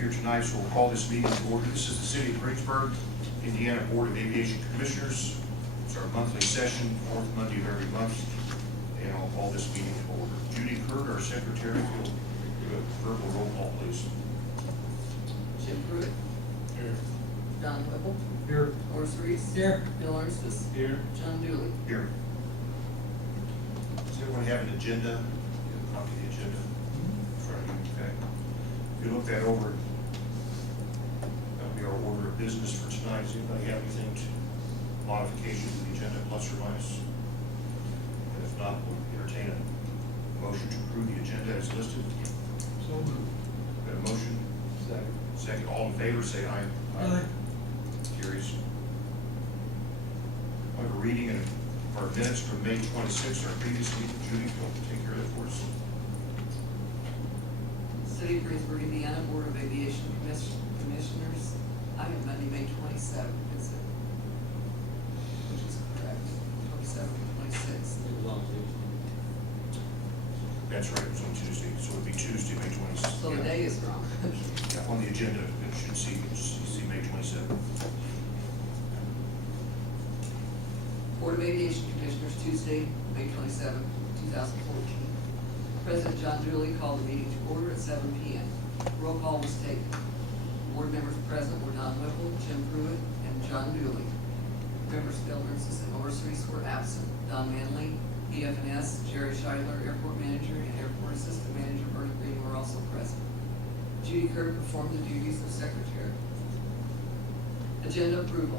here tonight, so we'll call this meeting to order. This is the City of Greensburg, Indiana Board of Aviation Commissioners. It's our monthly session, fourth Monday of every month, and I'll call this meeting to order. Judy Kirk, our secretary, if you'll do a verbal roll call, please. Jim Pruitt. Here. Don Whipple. Here. Horace Reese. Here. Bill Arnstis. Here. John Dooley. Here. Does everyone have an agenda? You have a copy of the agenda in front of you, okay? If you look that over, that'll be our order of business for tonight. Does anybody have anything to modification to the agenda, plus or minus? And if not, we'll entertain a motion to approve the agenda as listed. So moved. Got a motion? Second. Second, all in favor, say aye. Aye. Carries. I have a reading of our minutes from May 26th, our previous meeting. Judy, if you'll take care of that for us. City of Greensburg, Indiana Board of Aviation Commissioners. I have Monday, May 27th, is it? Which is correct. 27th and 26th. It was on Tuesday. That's right, it was on Tuesday, so it'd be Tuesday, May 26th. So the day is wrong. Yeah, on the agenda, it should see May 27th. Board of Aviation Commissioners, Tuesday, May 27th, 2014. President John Dooley called the meeting to order at 7 p.m. Roll call was taken. Board members present were Don Whipple, Jim Pruitt, and John Dooley. Members Bill Arnstis and Horace Reese were absent. Don Manley, BF&S, Jerry Scheidler, Airport Manager, and Airport Assistant Manager Bernie Green were also present. Judy Kirk performed the duties of secretary. Agenda approval.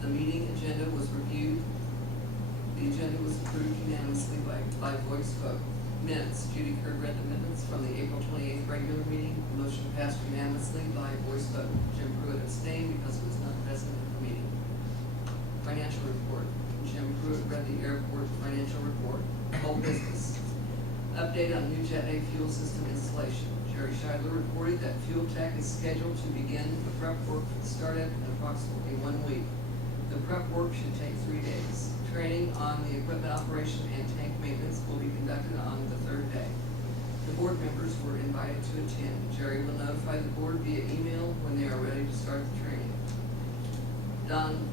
The meeting agenda was reviewed. The agenda was approved unanimously by voice vote. Minutes. Judy Kirk read the minutes from the April 28th regular meeting. The motion passed unanimously by voice vote. Jim Pruitt abstained because he was not present at the meeting. Financial report. Jim Pruitt read the airport financial report. Whole business. Update on new Jet A fuel system installation. Jerry Scheidler reported that fuel tech is scheduled to begin the prep work for the startup in approximately 1 week. The prep work should take 3 days. Training on the equipment operation and tank maintenance will be conducted on the 3rd day. The board members were invited to attend. Jerry will notify the board via email when they are ready to start the training. Don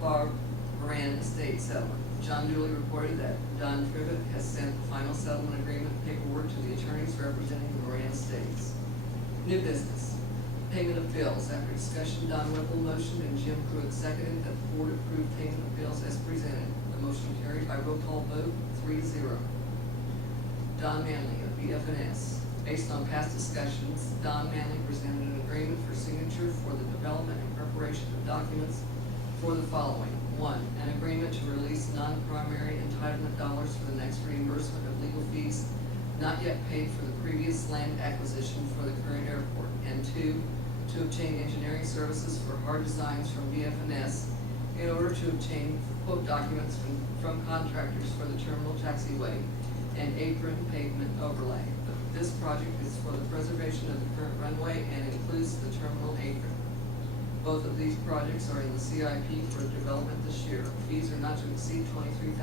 Horan estate settlement. John Dooley reported that Don Tribbett has sent the final settlement agreement paperwork to the attorneys representing the Moran estates. New business. Payment of bills. After discussion, Don Whipple motioned and Jim Pruitt seconded that the board approve payment of bills as presented. The motion carried by roll call vote 3-0. Don Manley of BF&S. Based on past discussions, Don Manley presented an agreement for signature for the development and preparation of documents for the following. 1. An agreement to release non-primary entitlement dollars for the next reimbursement of legal fees not yet paid for the previous land acquisition for the current airport. And 2. To obtain engineering services for hard designs from BF&S in order to obtain quote documents from contractors for the terminal taxiway and apron pavement overlay. This project is for the preservation of the current runway and includes the terminal apron. Both of these projects are in the CIP for development this year. Fees are not to exceed $23,000.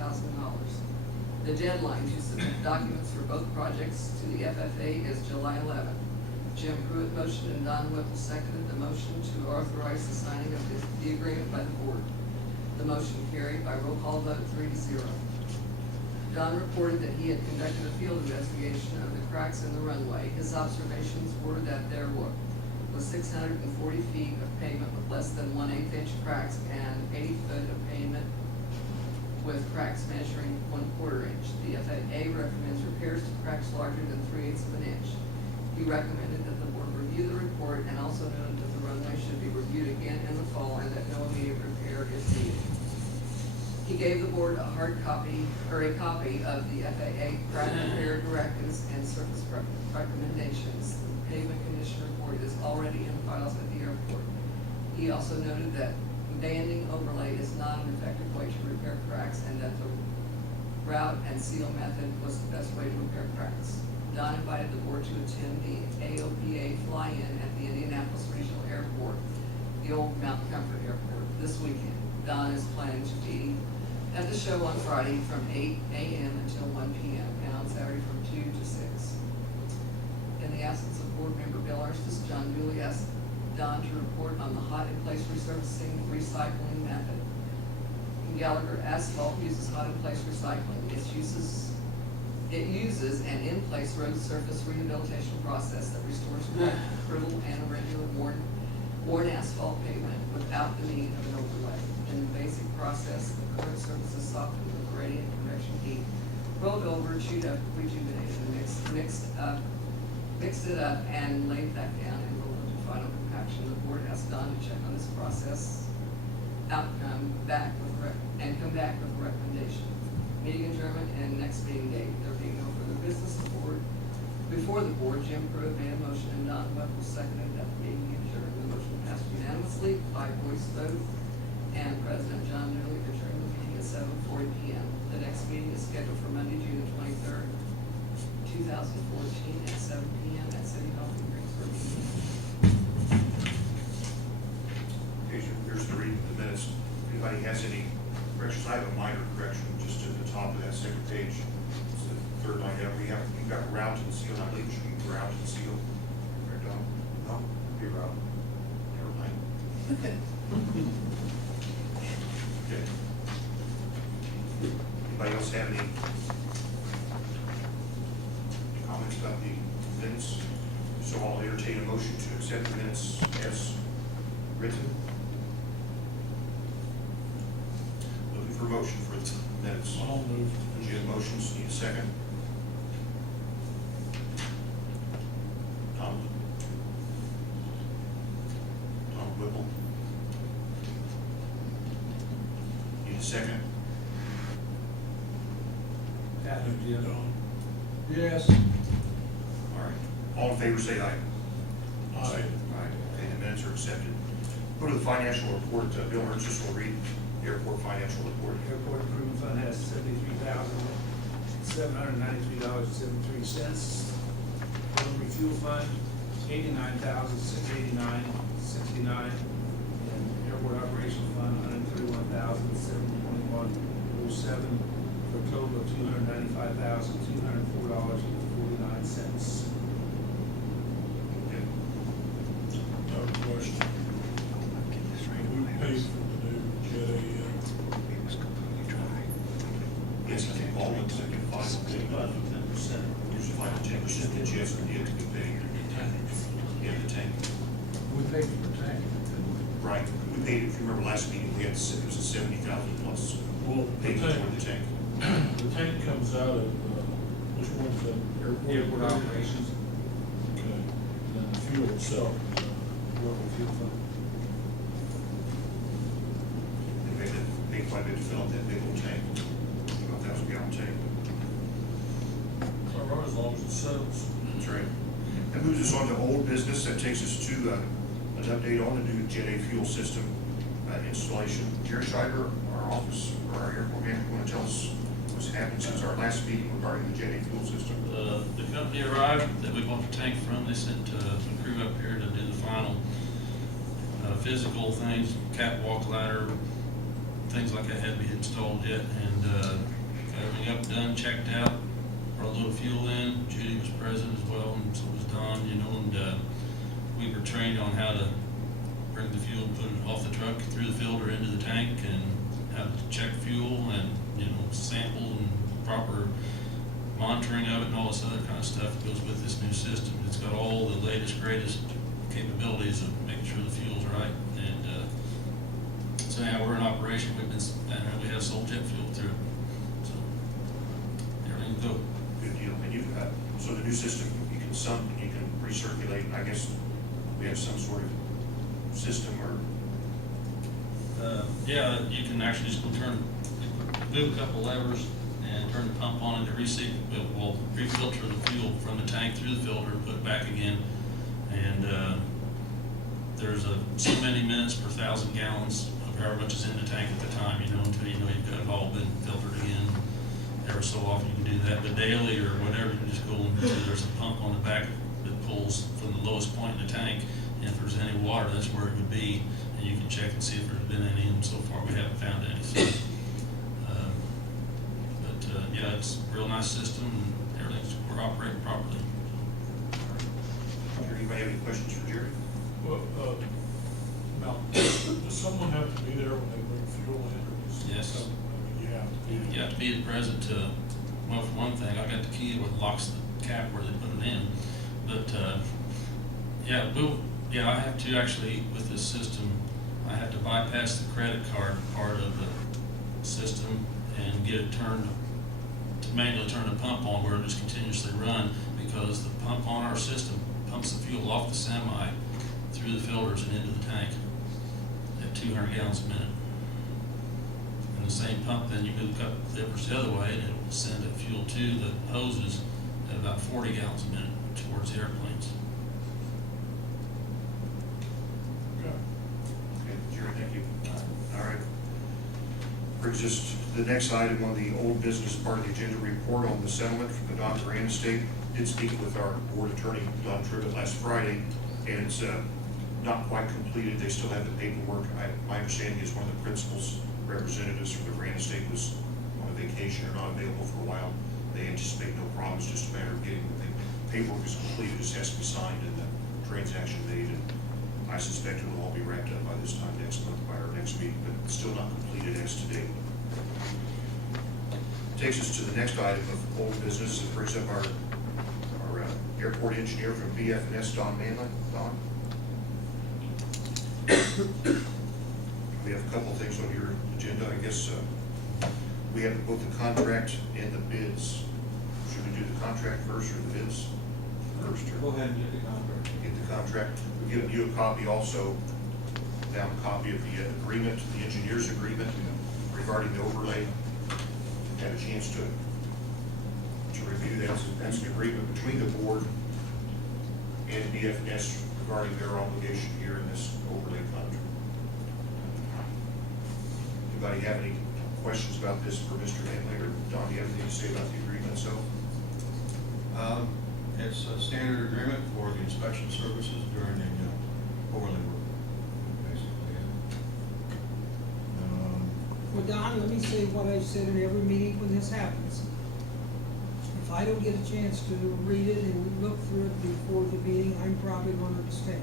The deadline to submit documents for both projects to the FFA is July 11. Jim Pruitt motioned and Don Whipple seconded the motion to authorize the signing of the agreement by the board. The motion carried by roll call vote 3-0. Don reported that he had conducted a field investigation of the cracks in the runway. His observations were that there was 640 feet of pavement with less than 1/8 inch cracks and 80 foot of pavement with cracks measuring 1/4 inch. The FAA recommends repairs to cracks larger than 3/8 of an inch. He recommended that the board review the report and also noted that the runway should be reviewed again in the fall and that no immediate repair is needed. He gave the board a copy of the FAA crack repair directives and surface recommendations. The pavement condition report is already in the files at the airport. He also noted that banding overlay is not an effective way to repair cracks and that the route and seal method was the best way to repair cracks. Don invited the board to attend the AOPA fly-in at the Indianapolis Regional Airport, the old Mount Comfort Airport, this weekend. Don is planning to be at the show on Friday from 8 a.m. until 1 p.m. and on Saturday from 2 to 6. In the absence of board member Bill Arnstis, John Dooley asked Don to report on the hot in place resurfacing recycling method. Gallagher Asphalt uses hot in place recycling. It uses an in-place road surface rehabilitation process that restores brittle and irregular worn asphalt pavement without the need of an overlay. In the basic process, the current surface is softened with gradient convection heat, rolled over, chewed up, rejuvenated, and mixed it up, and laid back down and rolled into final compaction. The board asked Don to check on this process outcome and come back with a recommendation. Meeting adjournment and next meeting date. There being no further business before the board, Jim Pruitt made a motion and Don Webber seconded that the meeting be adjourned. The motion passed unanimously by voice vote, and President John Newley adjourned the meeting at 7:40 p.m. The next meeting is scheduled for Monday, June 23rd, 2014 at 7 p.m. at City Hall in Greensburg. Okay, so here's the reading of the minutes. If anybody has any corrections, I have a minor correction just at the top of that second page. It's the third line down. You've got ground and seal. I believe it should be ground and seal. Correct, Don? No? Be ground. Never mind. Okay. Anybody else have any comments about the minutes? So I'll entertain a motion to accept the minutes as written. Looking for a motion for the minutes. I'll move. Jim motions, need a second. Tom Whipple. Need a second. Yes. All right. All in favor, say aye. Aye. Aye. Okay, the minutes are accepted. Go to the financial report. Bill Merchant will read the airport financial report. Airport Improvement Fund has $73,793.73. Delivery Fuel Fund, $89,689.69. And Airport Operation Fund, $131,721.07, for a total of $295,204.49. Okay. I have a question. We paid for the new Jet A. Yes, I think all of them get 5 to 10%. There's 5 to 10% that yes, we did to be paid. Yeah, the tank. We paid for the tank. Right. We paid, if you remember last meeting, we had, it was a 70,000 plus Well, the payment tank, for the tank. the tank comes out of, which one's that? Airport Operations. Okay, and then the fuel itself. Local Fuel Fund. They paid quite a bit to fill up that big old tank, about 1,000 gallon tank. All right, as long as it settles. That's right. That moves us on to old business. That takes us to an update on the new Jet A fuel system installation. Jerry Schreiber, our office, or our airport manager, want to tell us what's happened since our last meeting regarding the Jet A fuel system? The company arrived that we bought the tank from. They sent a crew up here to do the final physical things, catwalk ladder, things like that had to be installed yet, and got everything up, done, checked out, brought a little fuel in. Judy was present as well, and so was Don, and we were trained on how to bring the fuel, put it off the truck, through the filter into the tank, and how to check fuel, and sample and proper monitoring of it, and all this other kind of stuff that goes with this new system. It's got all the latest, greatest capabilities of making sure the fuel's right, and so now we're in operation. We have sold jet fuel through it, so everything's good. Good deal. And you've got, so the new system, you can sump and you can recirculate. I guess we have some sort of system or. Yeah, you can actually just move a couple levers and turn the pump on, and it will refilter the fuel from the tank through the filter and put it back again. And there's so many minutes per 1,000 gallons of however much is in the tank at the time, until you've got it all been filtered again. Every so often you can do that, but daily or whatever, you can just go and there's a pump on the back that pulls from the lowest point in the tank, and if there's any water, that's where it would be, and you can check and see if there's been any, and so far we haven't found any. So, yeah, it's a real nice system, and we're operating properly. Anybody have any questions for Jerry? Well, now, does someone have to be there when they bring fuel in, or does? Yes. I mean, you have to be. You have to be present to, well, for one thing, I got the key that locks the cap where they put it in. But, I have to actually, with this system, I have to bypass the credit card part of the system and get it turned, to manually turn the pump on where it just continuously run, because the pump on our system pumps the fuel off the semi through the filters and into the tank at 200 gallons a minute. And the same pump, then you move up the levers the other way, and it will send that fuel to the hoses at about 40 gallons a minute towards the airplanes. Okay. Okay, Jerry, thank you. All right. Brings us to the next item on the old business part of the agenda, report on the settlement from the Don Horan estate. Did speak with our board attorney, Don Tribbett, last Friday, and it's not quite completed. They still have the paperwork. My understanding is one of the principal's representatives from the Horan estate was on a vacation or not available for a while. They anticipate no problems, just a matter of getting the paperwork is completed, it has to be signed and the transaction made, and I suspect it will all be wrapped up by this time next month, by our next meeting, but still not completed as to date. Takes us to the next item of old business. It brings up our airport engineer from BF&S, Don Manley. Don? We have a couple of things on your agenda, I guess. We have both the contract and the bids. Should we do the contract first or the bids first? Go ahead and get the contract. Get the contract. We've given you a copy also, down a copy of the agreement, the engineer's agreement regarding the overlay. Had a chance to review that. That's an agreement between the board and BF&S regarding their obligation here in this overlay contract. Anybody have any questions about this for Mr. Manley, or Don, do you have anything to say about the agreement itself? It's a standard agreement for the inspection services during the overlay work, basically. Well, Don, let me say what I've said in every meeting when this happens. If I don't get a chance to read it and look through it before the meeting, I'm probably gonna abstain.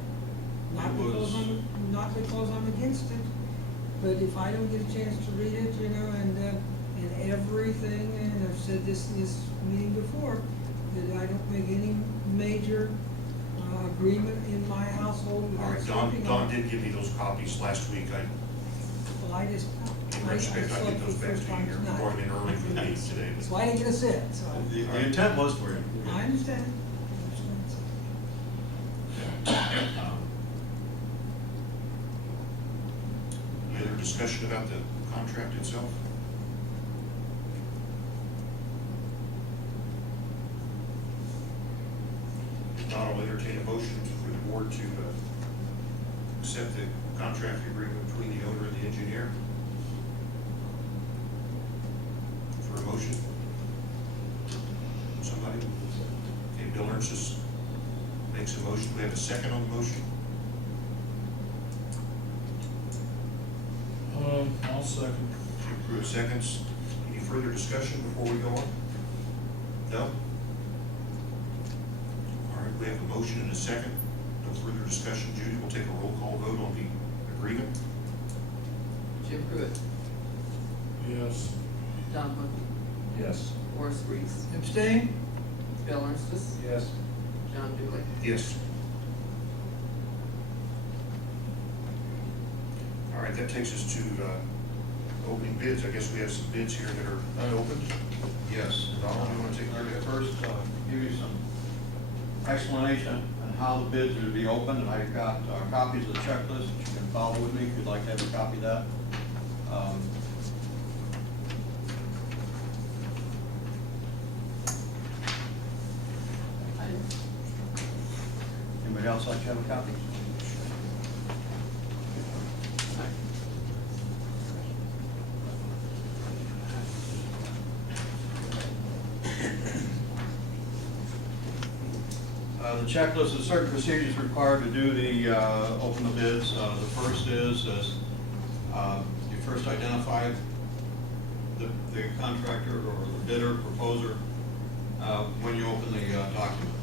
Not because I'm against it, but if I don't get a chance to read it, and everything, and I've said this in this meeting before, that I don't make any major agreement in my household All without right, sleeping Don on it. did give me those copies last week. Well, I just, In I retrospect, I slept did for those the back first to you time here. We tonight. brought them in early for the meeting today. So I didn't get a sit, so. The intent was for you. I understand. Any other discussion about the contract itself? If not, I'll entertain a motion for the board to accept the contract agreement between the owner and the engineer. For a motion? Somebody? Okay, Bill Ernst just makes a motion. We have a second on the motion? I'll second. Jim Pruitt seconds. Any further discussion before we go on? No? All right, we have a motion and a second. No further discussion. Judy, we'll take a roll call vote on the agreement. Jim Pruitt, Yes. Don Horan, Yes. Horace Reese, Abstain? Bill Ernst, Yes. John Dooley. Yes. All right, that takes us to opening bids. I guess we have some bids here that are unopened. Yes. Donald, you want to take care of that? First, give you some explanation on how the bids are to be opened, and I've got copies of the checklist that you can follow with me if you'd like to have a copy of that. Anybody else like to have a copy? The checklist of certain procedures required to do the, open the bids. The first is you first identify the contractor or the bidder, proposer, when you open the document.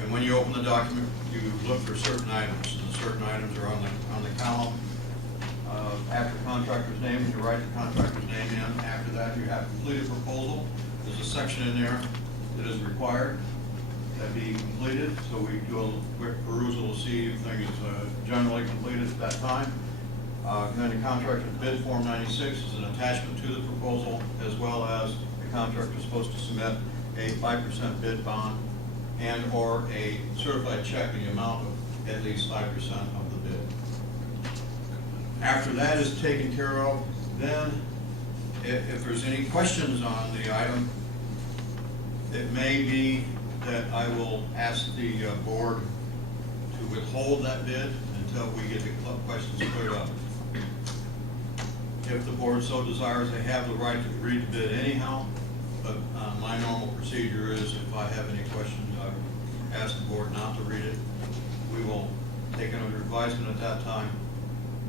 And when you open the document, you look for certain items, and the certain items are on the column. After contractor's name, you write the contractor's name in. After that, you have completed proposal. There's a section in there that is required that be completed, so we do a quick perusal to see if things is generally completed at that time. And then the contractor's bid form 96 is an attachment to the proposal, as well as the contractor is supposed to submit a 5% bid bond and/or a certified check in the amount of at least 5% of the bid. After that is taken care of, then if there's any questions on the item, it may be that I will ask the board to withhold that bid until we get the questions cleared up. If the board so desires, they have the right to read the bid anyhow, but my normal procedure is if I have any questions, I would ask the board not to read it. We will take it under advisement at that time,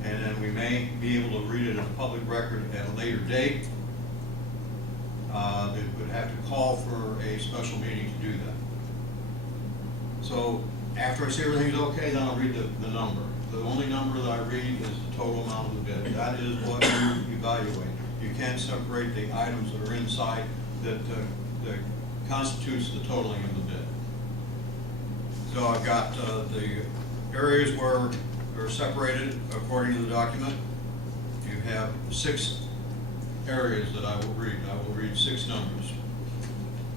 and then we may be able to read it in a public record at a later date. They would have to call for a special meeting to do that. So after I see everything's okay, then I'll read the number. The only number that I read is the total amount of the bid. That is what you evaluate. You can't separate the items that are inside that constitutes the totaling of the bid. So I've got the areas where they're separated according to the document. You have 6 areas that I will read. I will read 6 numbers.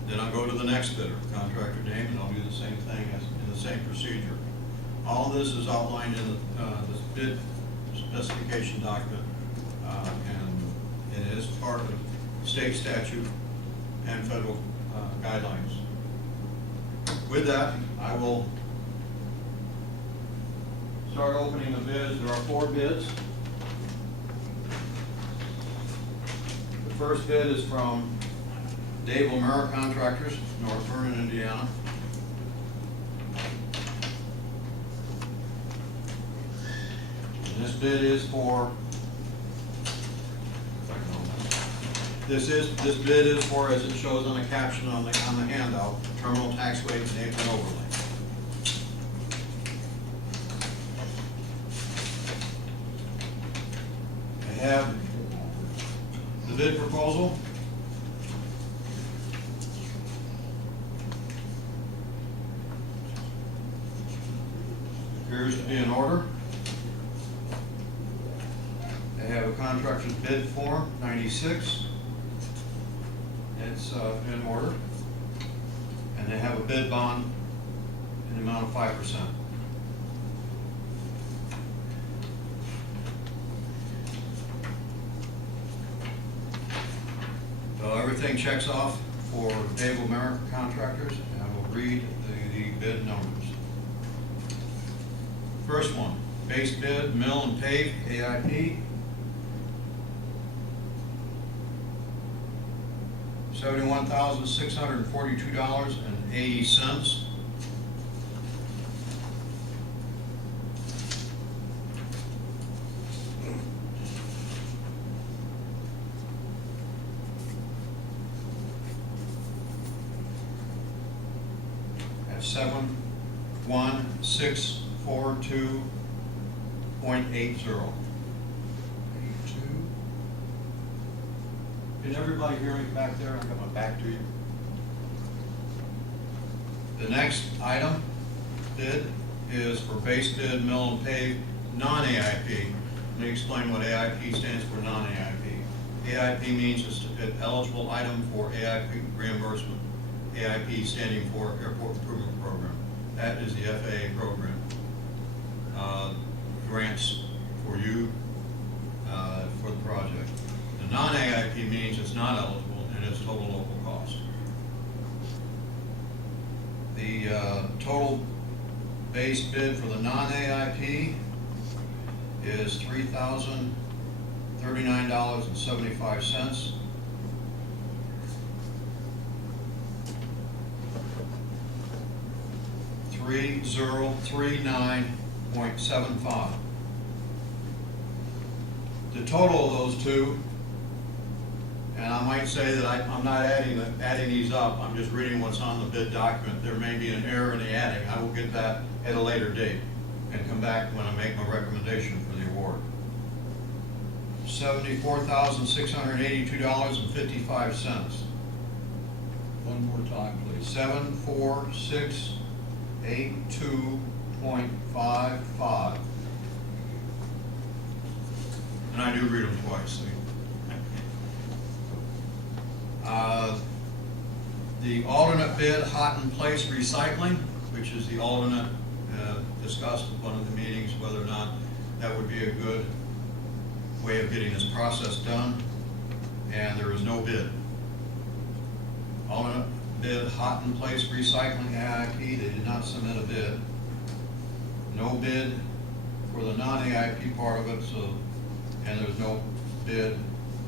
Then I'll go to the next bidder, contractor name, and I'll do the same thing as in the same procedure. All this is outlined in this bid specification document, and it is part of state statute and federal guidelines. With that, I will start opening the bids. There are 4 bids. The first bid is from Dave O'Mara Contractors, North Vernon, Indiana. And this bid is for, this bid is for, as it shows on the caption on the handout, terminal taxiway and apron overlay. I have the bid proposal. Appears to be in order. They have a contractor's bid form, 96. It's in order. And they have a bid bond in the amount of 5%. So everything checks off for Dave O'Mara Contractors, and I will read the bid numbers. First one, base bid, mill and pave, AIP. $71,642.80. At 71642.80. Can everybody hear me back there? I've got my back to you. The next item bid is for base bid, mill and pave, non-AIP. Let me explain what AIP stands for, non-AIP. AIP means it's an eligible item for AIP reimbursement. AIP standing for Airport Improvement Program. That is the FAA program. Grants for you for the project. The non-AIP means it's not eligible and it's total local cost. The total base bid for the non-AIP is $3,039.75. $3,039.75. The total of those two And I might say that I'm not adding these up, I'm just reading what's on the bid document. There may be an error in the adding. I will get that at a later date and come back when I make my recommendation for the award. $74,682.55. One more time, please. 74682.55. And I do read them twice. So. The alternate bid, hot in place recycling, which is the alternate discussed at one of the meetings, whether or not that would be a good way of getting this process done, and there is no bid. Alternate bid, hot in place recycling AIP, they did not submit a bid. No bid for the non-AIP part of it, so, and there's no bid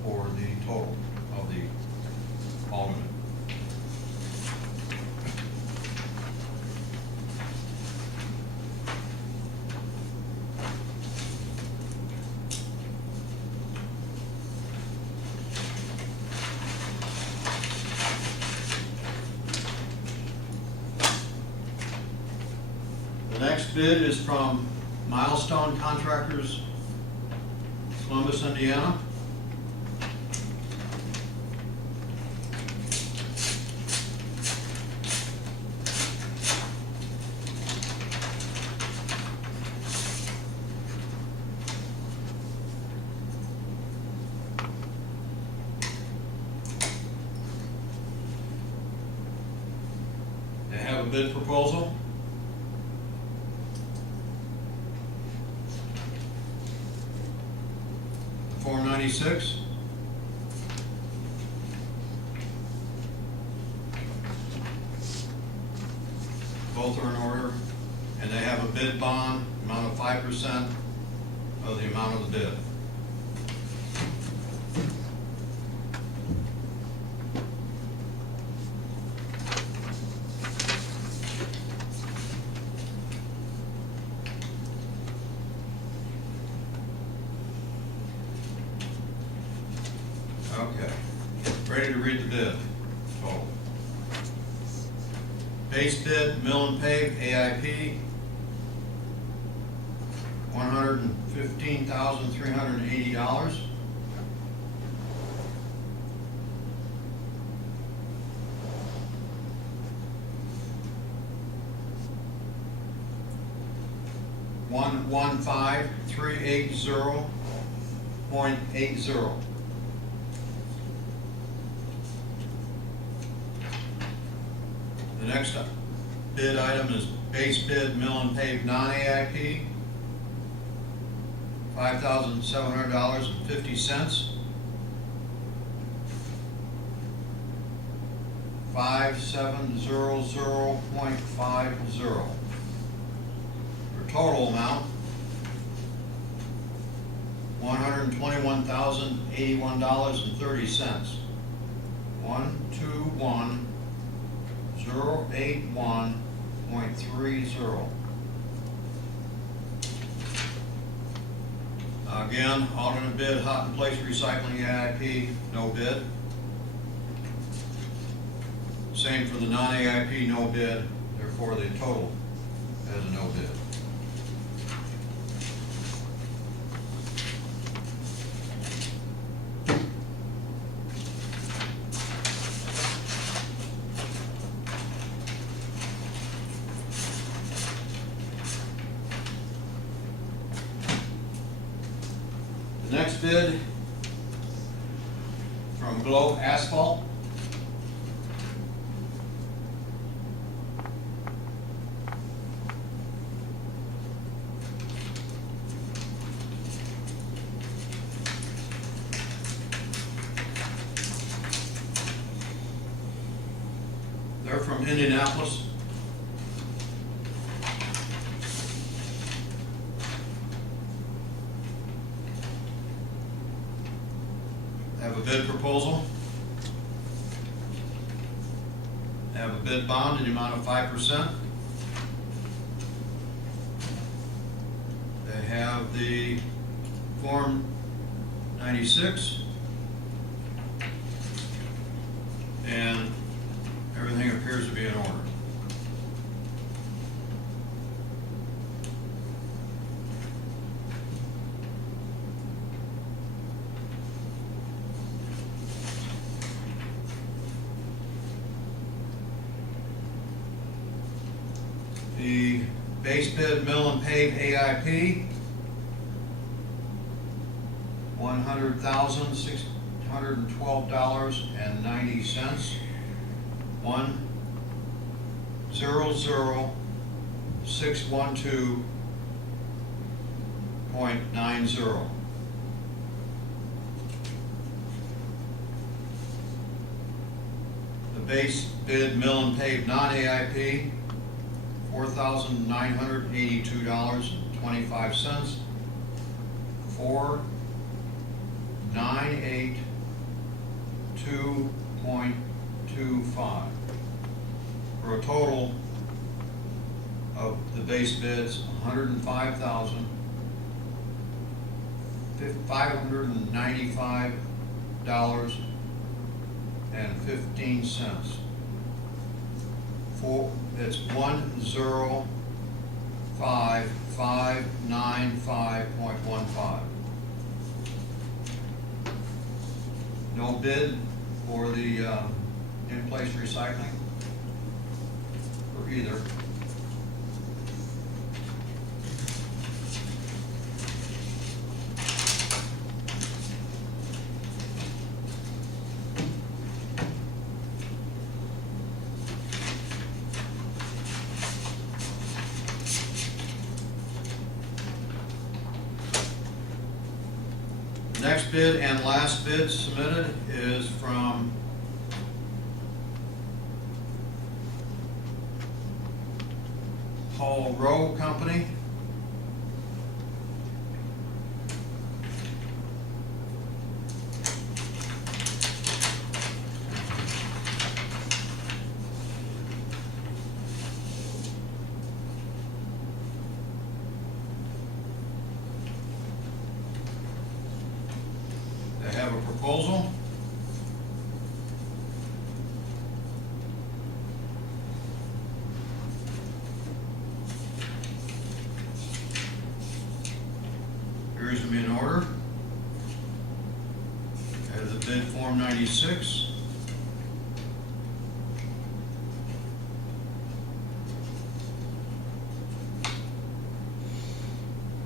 for the total of the alternate. The next bid is from Milestone Contractors, Columbus, Indiana. They have a bid proposal. Form 96. Both are in order, and they have a bid bond, amount of 5% of the amount of the bid. Okay, ready to read the bid. Total. Base bid, mill and pave, AIP, $115,380. $115,380.80. The next bid item is base bid, mill and pave, non-AIP, $5,700.50. 5700.50. For total amount, $121,081.30. 121,081.30. Again, alternate bid, hot in place recycling AIP, no bid. Same for the non-AIP, no bid. Therefore, the total has a no bid. The next bid from Globe Asphalt. They're from Indianapolis. They have a bid proposal. They have a bid bond in the amount of 5%. They have the Form 96. Base bid mill and pave AIP, $100,612.90. 100,612.90. The base bid mill and pave non-AIP, $4,982.25. 4,982.25, for a total of the base bids, $105,595.15. It's 105,595.15. No bid for the in-place recycling for either. Next bid and last bid submitted is from Paul Rowe Company. They have a proposal. Here's to be in order. There's the bid form 96.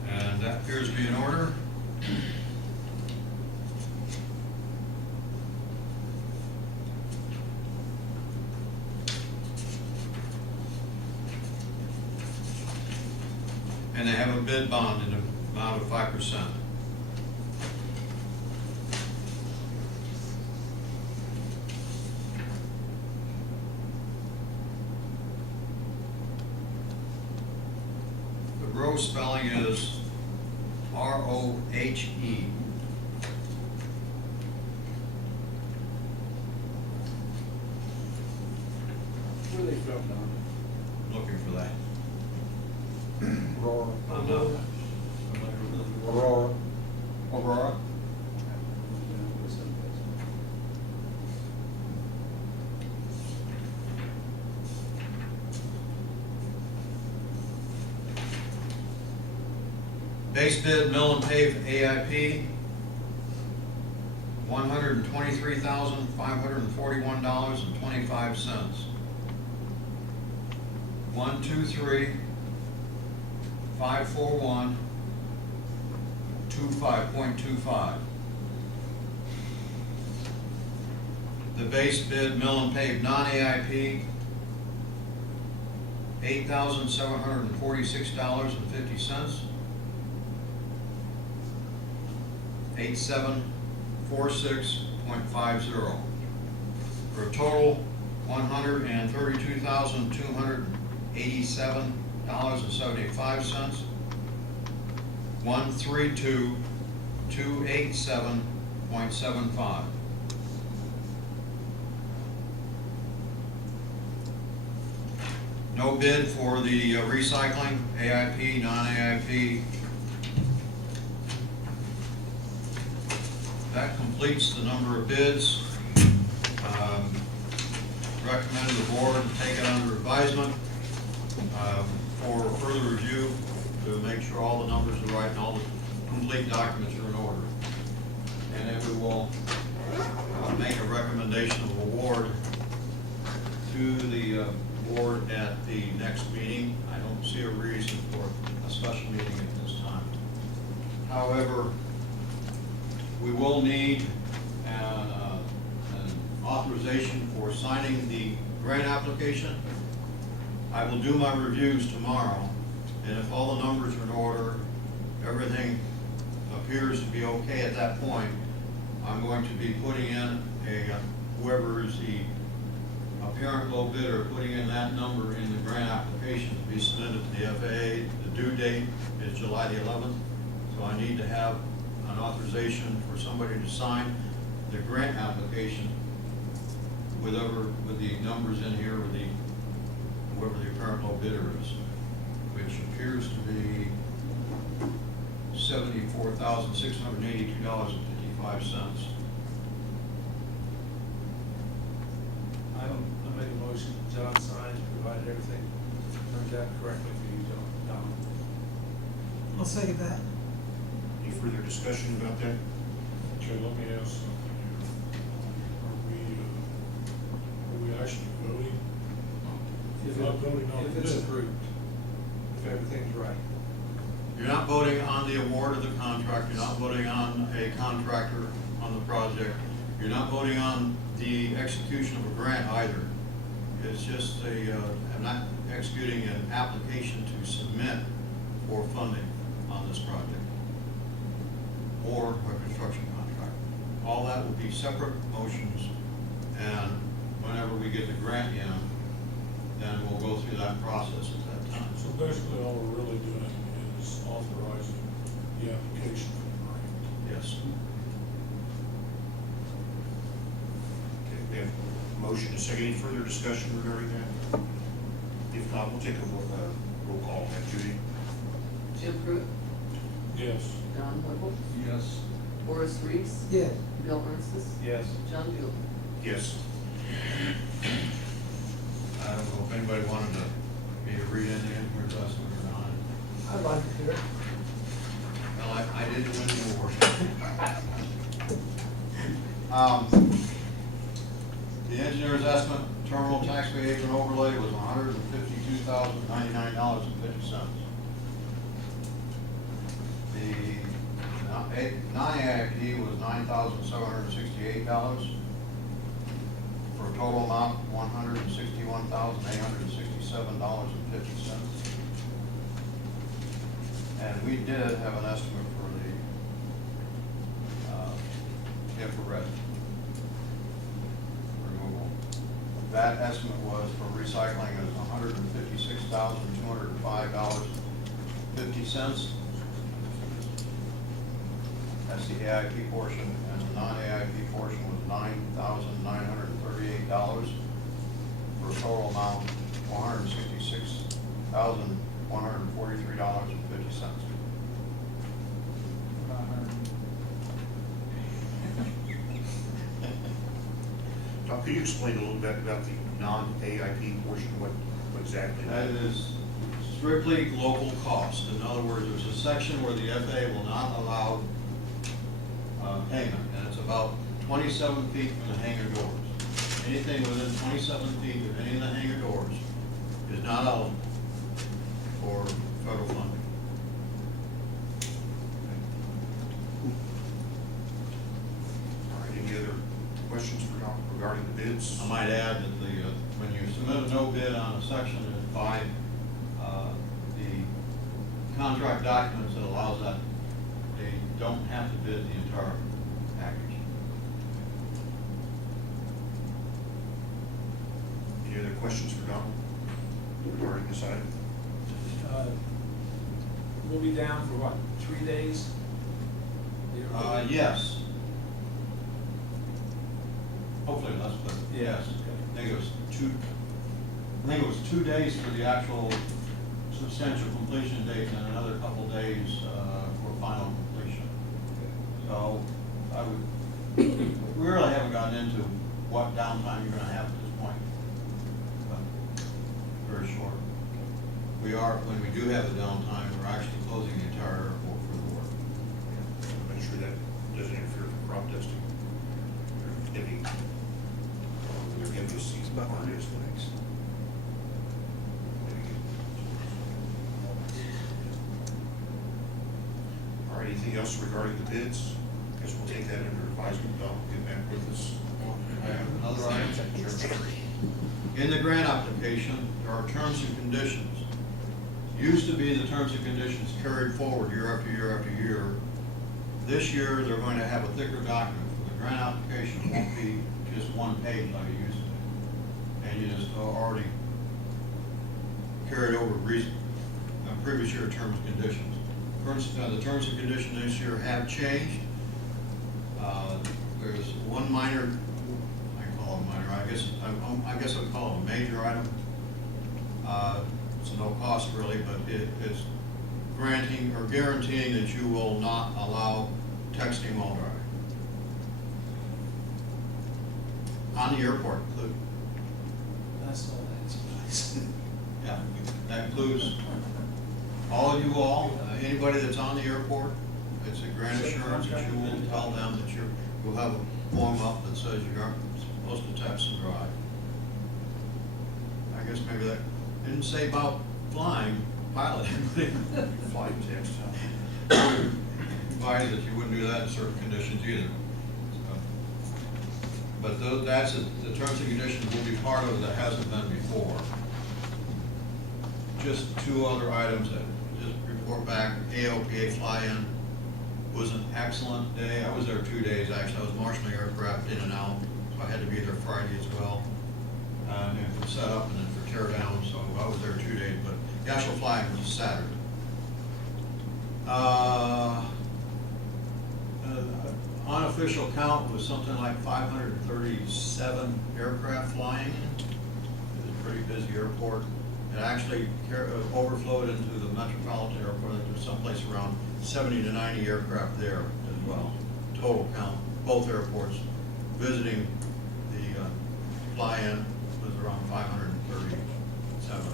And that appears to be in order. And they have a bid bond in the amount of 5%. The Rowe spelling is R-O-H-E. Where are they from, Don? Looking for that. Aurora. I'm not. Aurora. Aurora? Base bid mill and pave AIP, $123,541.25. 123,541.25. The base bid mill and pave non-AIP, $8,746.50. 8746.50, for a total $132,287.75. 132,287.75. No bid for the recycling, AIP, non-AIP. That completes the number of bids. Recommend the board take it under advisement for further review to make sure all the numbers are right and all the complete documents are in order. And then we will make a recommendation of award to the board at the next meeting. I don't see a reason for a special meeting at this time. However, we will need an authorization for signing the grant application. I will do my reviews tomorrow, and if all the numbers are in order, everything appears to be okay at that point, I'm going to be putting in whoever is the apparent low bidder, putting in that number in the grant application to be submitted to the FAA. The due date is July the 11th, so I need to have an authorization for somebody to sign the grant application with the numbers in here, with whoever the apparent low bidder is, which appears to be $74,682.55. I make a motion, John signs, provided everything turns out correctly for you, Don. I'll second that. Any further discussion about that? Okay, let me ask something here. Are we actually voting? If Not voting on If the it's bid. approved, if everything's right. You're not voting on the award of the contract, you're not voting on a contractor on the project, you're not voting on the execution of a grant either. It's just I'm not executing an application to submit for funding on this project or a construction contract. All that will be separate motions, and whenever we get the grant in, then we'll go through that process at that time. So basically, all we're really doing is authorizing the application for the grant. Yes. Okay, we have a motion to second. Any further discussion regarding that? If not, we'll take a roll call. Judy? Jim Pruitt, Yes. Don Whipple, Yes. Horace Reese, Yes. Bill Ernst, Yes. John Dooley. Yes. I don't know if anybody wanted me to read any of your estimate or not. I'd like to hear it. Well, I didn't win the award. The engineer's estimate, terminal taxiway apron overlay was $152,099.50. The non-AIP was $9,768. For a total amount, $161,867.50. And we did have an estimate for the infrared removal. That estimate was for recycling is $156,205.50. That's the AIP portion, and the non-AIP portion was $9,938 for a total amount of $166,143.50. Tom, could you explain a little bit about the non-AIP portion, what exactly? That is strictly local cost. In other words, there's a section where the FAA will not allow payment, and it's about 27 feet from the hangar doors. Anything within 27 feet of any of the hangar doors is not eligible for federal funding. All right, any other questions regarding the bids? I might add that when you submit a no bid on a section by the contract documents that allows that, they don't have to bid the entire package. Any other questions for Don regarding this item? We'll be down for what, 3 days? Yes. Hopefully less, but yes. I think it was 2 days for the actual substantial completion date and another couple days for final completion. So we really haven't gotten into what downtime you're gonna have at this point, but very short. We are, when we do have the downtime, we're actually closing the entire airport for the work. Make sure that doesn't interfere with crop dusting. Heavy season. right, anything else regarding the bids? Guess we'll take that under advisement, Don, get back with us. I have another item. Sure. In the grant application, there are terms and conditions. Used to be the terms and conditions carried forward year after year after year. This year, they're going to have a thicker document. For the grant application, it won't be just one page like it used to be. And you just already carried over previous year terms and conditions. For instance, the terms and conditions this year have changed. There's one minor, I call it minor, I guess I'd call it a major item. It's no cost really, but it's granting or guaranteeing that you will not allow texting while driving. On the airport, That's all that's nice. yeah, that includes all of you all, anybody that's on the airport. It's a grant assurance that you will tell them that you'll have a form up that says you aren't supposed to text and drive. I guess maybe that didn't say about flying, piloting. Flight text, huh? Advise that you wouldn't do that in certain conditions either. So, but the terms and conditions will be part of it that hasn't been before. Just two other items that just report back. AOPA fly-in was an excellent day. I was there 2 days actually. I was marshaling aircraft in and out, so I had to be there Friday as well. And for setup and then for tear down, so I was there 2 days, but the actual flying was Saturday. Unofficial count was something like 537 aircraft flying. It was a pretty busy airport. It actually overflowed into the metropolitan airport. There's someplace around 70 to 90 aircraft there as well. Total count, both airports. Visiting the fly-in was around 537.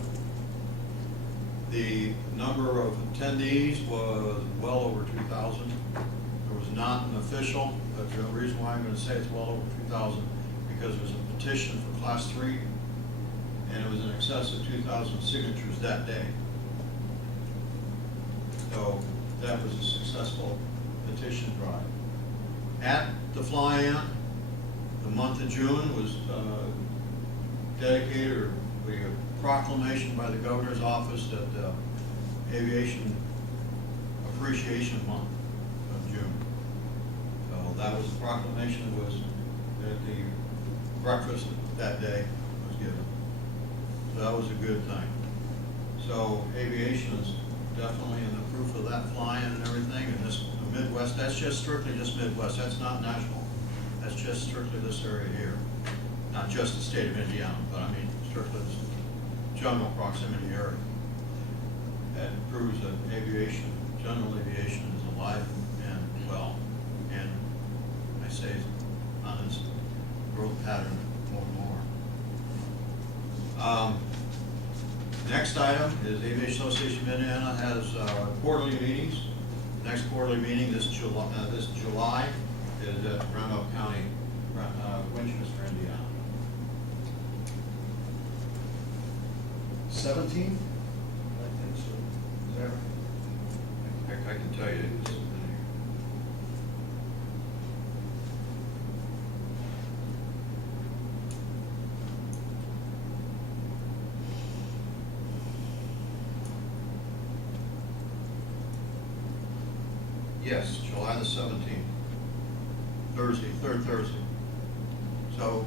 The number of attendees was well over 2,000. There was not an official, but the reason why I'm going to say it's well over 2,000 because there was a petition for Class 3, and it was in excess of 2,000 signatures that day. So that was a successful petition drive. At the fly-in, the month of June was dedicated, or we had a proclamation by the governor's office that Aviation Appreciation Month of June. So that was the proclamation was at the breakfast that day was given. So that was a good thing. So aviation is definitely in the proof of that flying and everything, and this the Midwest, that's just strictly just Midwest, that's not national. That's just strictly this area here. Not just the state of Indiana, but I mean strictly this general proximity area. That proves that aviation, general aviation is alive and well, and I say on its growth pattern more and more. Next item is Aviation Association of Indiana has quarterly meetings. Next quarterly meeting this July is at Randolph County, Winchester, Indiana. 17? I think so. Is that right? I can tell you. It's yes, July the 17th, Thursday, third Thursday. So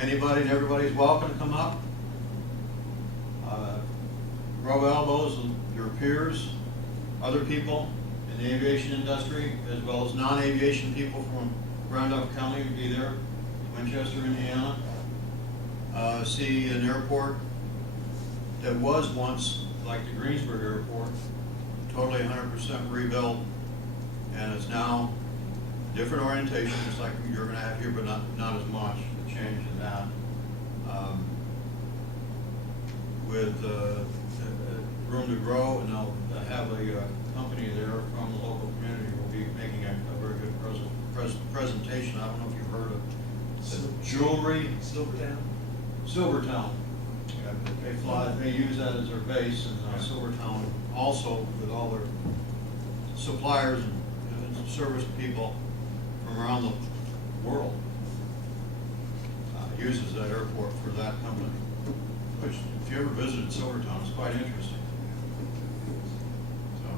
anybody and everybody's welcome to come up. Rub elbows with your peers, other people in the aviation industry, as well as non-aviation people from Randolph County will be there, Winchester, Indiana. See an airport that was once like the Greensburg airport, totally 100% rebuilt, and it's now different orientation, just like you're going to have here, but not as much. The change in that. With room to grow, and they'll have a company there from the local community will be making a very good presentation. I don't know if you've heard of the jewelry. Silvertown. They use that as their base, and Silvertown also with all their suppliers and service people from around the world uses that airport for that company, which, if you ever visited Silvertown, it's quite interesting. So,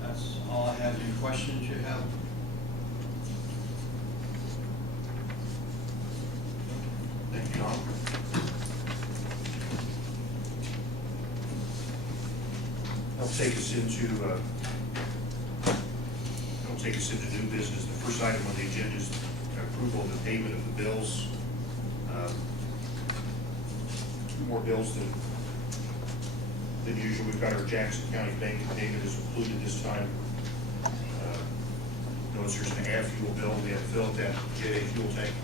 that's all I have. Any questions you have? Thank you, Don. That'll take us into new business. The first item on the agenda is approval of the payment of the bills. Two more bills than usual. We've got our Jackson County Bank payment is included this time. Notice there's an air fuel bill. We have to fill up that Jet A fuel tank.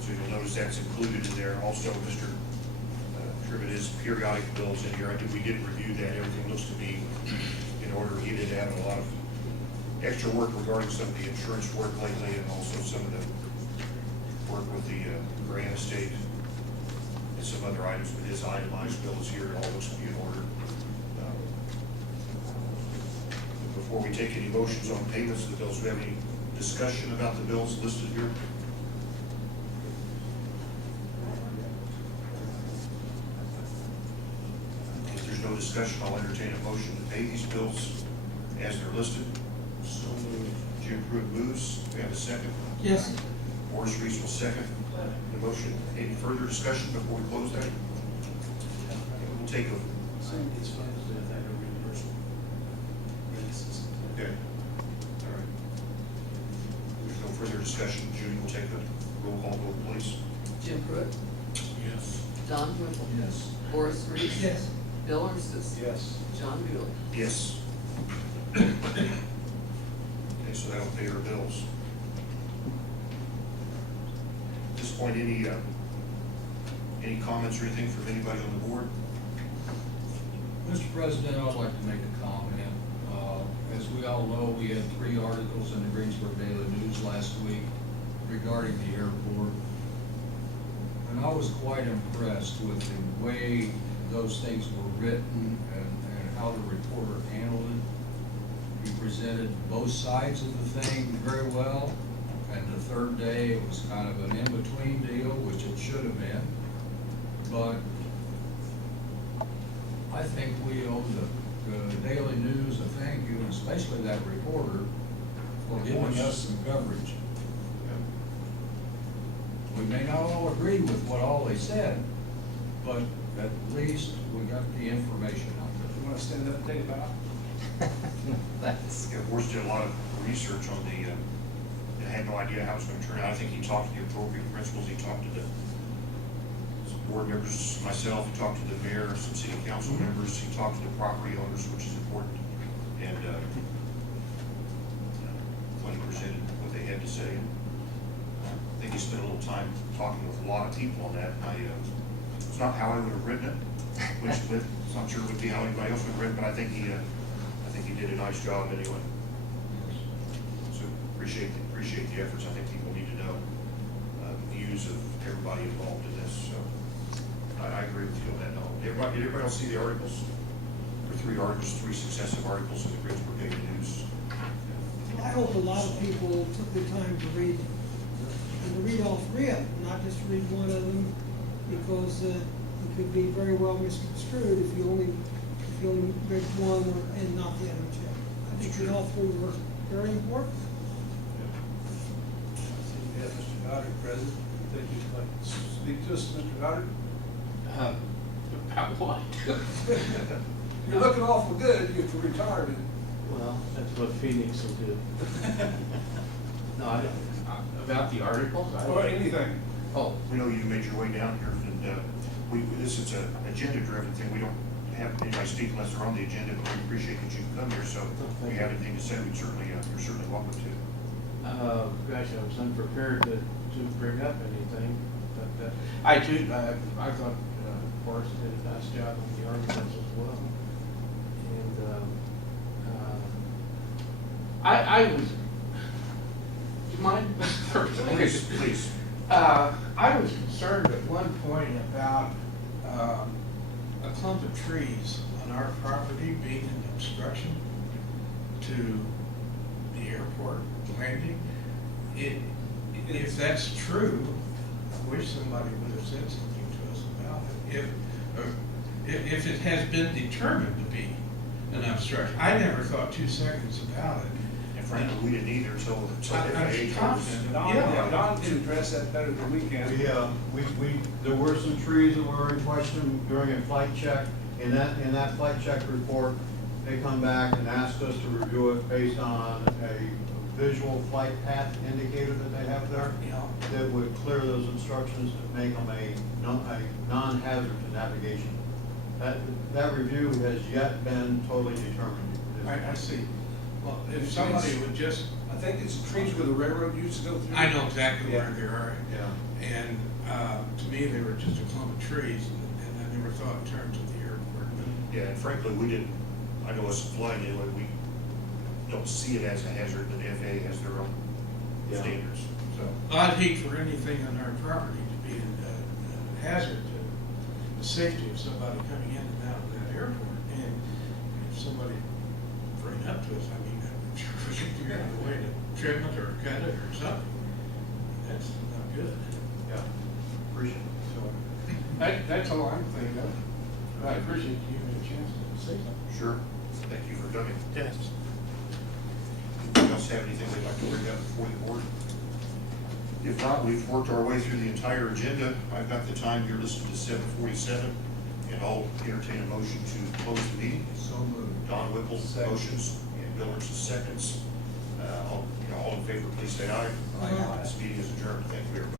So you'll notice that's included in there. Also, Mr. Tribbett, periodic bills in here. We did review that. Everything looks to be in order. He did have a lot of extra work regarding some of the insurance work lately, and also some of the work with the Grant estate and some other items. But his itemized bill is here. It all looks to be in order. Before we take any motions on payments of the bills, do we have any discussion about the bills listed here? If there's no discussion, I'll entertain a motion to pay these bills as they're listed. So moved. Jim Pruitt moves. We have a second. Yes. Morris Reese will second the motion. Any further discussion before we close that? We'll take a, Some of these funds that are reimbursable. okay. All right. There's no further discussion. Judy will take a roll call vote, please. Jim Pruitt, Yes. Don Whipple. Yes. Boris Reese. Yes. Bill Armstead. Yes. John Dooley. Yes. Okay, so that'll pay our bills. At this point, any comments or anything from anybody on the board? Mr. President, I'd like to make a comment. As we all know, we had 3 articles in the Greensburg Daily News last week regarding the airport. And I was quite impressed with the way those things were written and how the reporter handled it. He presented both sides of the thing very well. And the third day, it was kind of an in-between deal, which it should have been. But I think we owe the Daily News a thank you, and especially that reporter, for giving us some coverage. We may not all agree with what all they said, but at least we got the information out there. You want to stand up and take a bow? Thanks. Yeah, Boris did a lot of research on the, and had no idea how it was going to turn out. I think he talked to the appropriate principals. He talked to the board members, myself, he talked to the mayor, some city council members, he talked to the property owners, which is important, and when he presented what they had to say. I think he spent a little time talking with a lot of people on that. It's not how I would have written it, which it's not sure it would be how anybody else would have written, but I think he did a nice job anyway. So appreciate the efforts. I think people need to know the views of everybody involved in this. So I agree with you on that. No, did everybody else see the articles? There were 3 successive articles in the Greensburg Daily News. I hope a lot of people took the time to read, and to read all 3 of them, not just read one of them, because it could be very well misconstrued if you only read one and not the other 2. I think that all 3 were very important. We have Mr. Goddard present. Think you'd like to speak to us, Mr. Goddard? About what? You're looking awful good for retirement. Well, that's what Phoenix will do. No, about the articles? Or anything. Oh, We know you made your way down here, and this is an agenda-driven thing. We don't have anybody speak unless they're on the agenda, but we appreciate that you can come here. So if you have anything to say, you're certainly welcome to. gosh, I was unprepared to bring up anything, but I thought Forrest did a nice job on the articles as well. And I was, do you mind? Please. I was concerned at one point about a clump of trees on our property being an obstruction to the airport. airport landing. If that's true, I wish somebody would have said something to us about it. If it has been determined to be an obstruction, I never thought 2 seconds about it. And frankly, we didn't either until I'm FAA told us. confident. Don, Yeah. Don can address that better than we can. There were some trees that were in question during a flight check. In that flight check report, they come back and ask us to review it based on a visual flight path indicator that they have there. Yeah. That would clear those obstructions to make them a non-hazard to navigation. That review has yet been totally determined. I see. Well, if somebody would just, I think it's trees where the railroad used to go through. I know exactly where Yeah. they are. Yeah. And to me, they were just a clump of trees, and I never thought in terms of the airport. Yeah, and frankly, we didn't, I know us flying anyway, we don't see it as a hazard, but FAA has their own Yeah. standards, so. I'd hate for anything on our property to be a hazard to the safety of somebody coming in and out of that airport. And if somebody bring up to us, I mean, I'm sure we could figure out a way to trim it or cut it or something. That's not good. Yeah. Appreciate it. So, that's all I'm thinking of. I appreciate you giving me a chance to say something. Sure. Thank you for coming. Yes. Anyone else have anything they'd like to bring up before the board? If not, we've worked our way through the entire agenda. I've got the time here listed to 7:47, and I'll entertain a motion to close the meeting. So moved. Don Whipple motions, and Bill Richards seconds. All in favor, please say aye. Aye. This meeting is adjourned. Thank you, everybody.